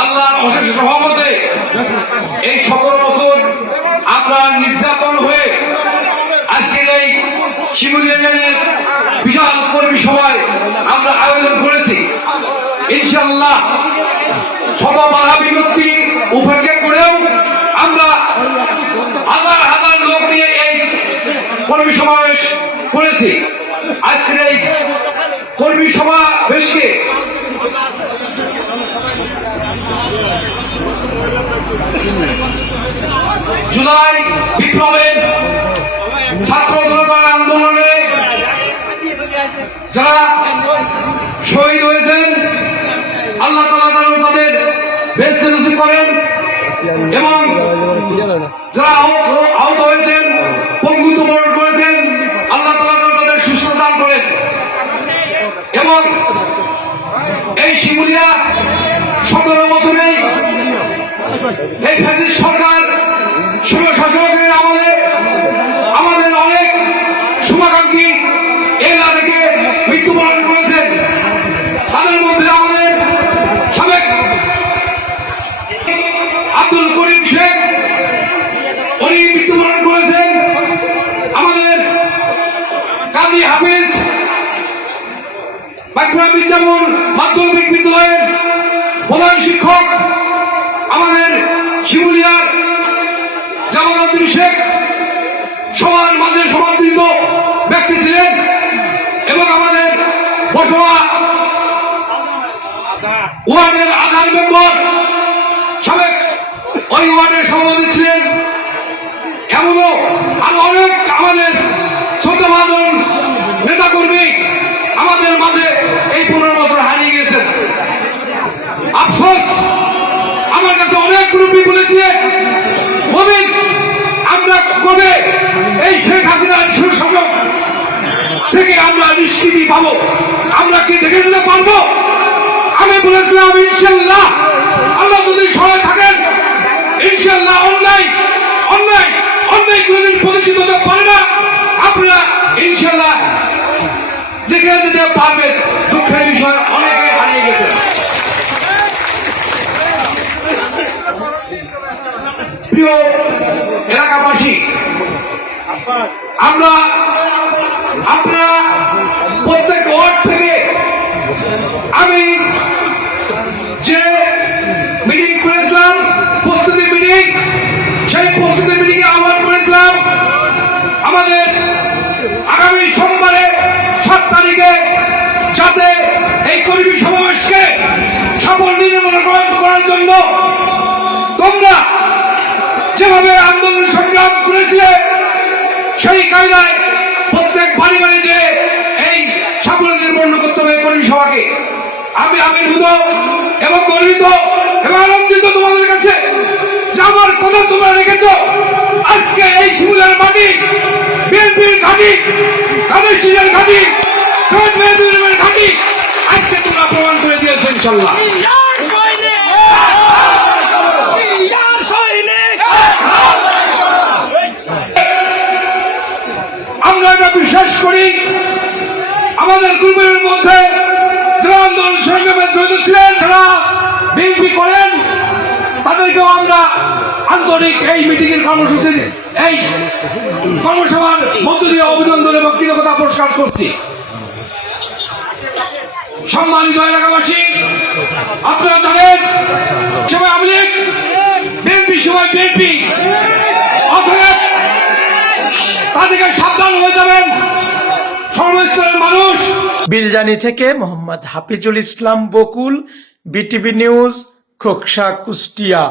আল্লাহর অশেষ রহমতে এই সতেরো বছর আমরা নির্যাতন হয়ে আজকের এই শিমুলিয়ানের বিশাল কর্মী সভায় আমরা আয়োজন করেছি। ইনশাল্লাহ শত বাধা বিপত্তি উপেক্ষা করেও আমরা হাজার হাজার লোক নিয়ে এই কর্মী সমাবেশ করেছি। আজকের এই কর্মী সমাবেশকে জুলাই বিপ্লবের ছাত্র জনতার আন্দোলনে যারা শহীদ হয়েছেন, আল্লাহ তাদের নসিব করেন এবং যারা আহত- হয়েছেন, পঙ্গুত্ব বরণ করেছেন, আল্লাহ তালা তাদের সুস্থ দান করেন। এবং এই শিমুলিয়া সতেরো বছরে এই ফ্যাসিস্ট সরকার ষোলো শাসকের আমলে আমাদের অনেক শুভাকাঙ্ক্ষী এলা থেকে মৃত্যুবরণ করেছেন। তাদের মধ্যে আমাদের সাবেক আব্দুল করিম শেখ, উনি মৃত্যুবরণ করেছেন। আমাদের কাজী হাফিজ বাঁকুড়া মির্জাপুর মাধ্যমিক ব্যক্তি ছিলেন এবং আমাদের বসবা ওয়ার্ডের আধার মেম্বার সাবেক ওই ওয়ার্ডের সভাপতি ছিলেন। এমনও আরও অনেক আমাদের ছোট ভাজন নেতা কর্মী আমাদের মাঝে এই পনেরো বছর হারিয়ে গেছেন। আফসোস, আমার কাছে অনেক গ্রুপই বলেছিলেন, মমিন, আমরা কবে এই শেখ হাসিনার সুশাসক আমরা পাবো। আমরা কি দেখে যেতে পারব? আমি বলেছিলাম, ইনশাল্লাহ। আল্লাহ যদি সহায় থাকেন, ইনশাল্লাহ অন্যায় অন্যায় অন্যায় কোনোদিন প্রতিষ্ঠিত হতে পারে না। আপনারা ইনশাল্লাহ দেখে যেতে পারবেন। দুঃখের বিষয়, অনেকে হারিয়ে গেছে। প্রিয় এলাকাবাসী, আমরা আপনারা আমি আবির্ভূত এবং গর্বিত এবং আনন্দিত তোমাদের কাছে যে আমার কথা তোমরা রেখেছ। আজকে এই শিমুলার মাটি বিএনপির ঘাটি কাদের ঘাটি মেহেদুলের ঘাটি আজকে তোমরা প্রমাণ করে দিয়েছ ইনশাল্লাহ। আমরা এটা বিশ্বাস করি আমাদের গ্রুপের মধ্যে আন্দোলন সংগ্রামে জড়িত ছিলেন যারা বিএনপি করেন, তাদেরকেও আমরা আন্তরিক এই মিটিং এর কর্মসূচির এই কর্মসভার মধ্য দিয়ে অভিনন্দন এবং কৃতজ্ঞতা পুরস্কার করছি। সম্মানিত এলাকাবাসী, আপনারা জানেন সময় আওয়ামী লীগ, বিএনপি সময় বিএনপি। অতএব তাদেরকে সাবধান হয়ে যাবেন। সর্বস্তরের মানুষ বিলজানি থেকে মোহাম্মদ হাফিজুল ইসলাম বকুল বিটিভি নিউজ খোকসা কুষ্টিয়া।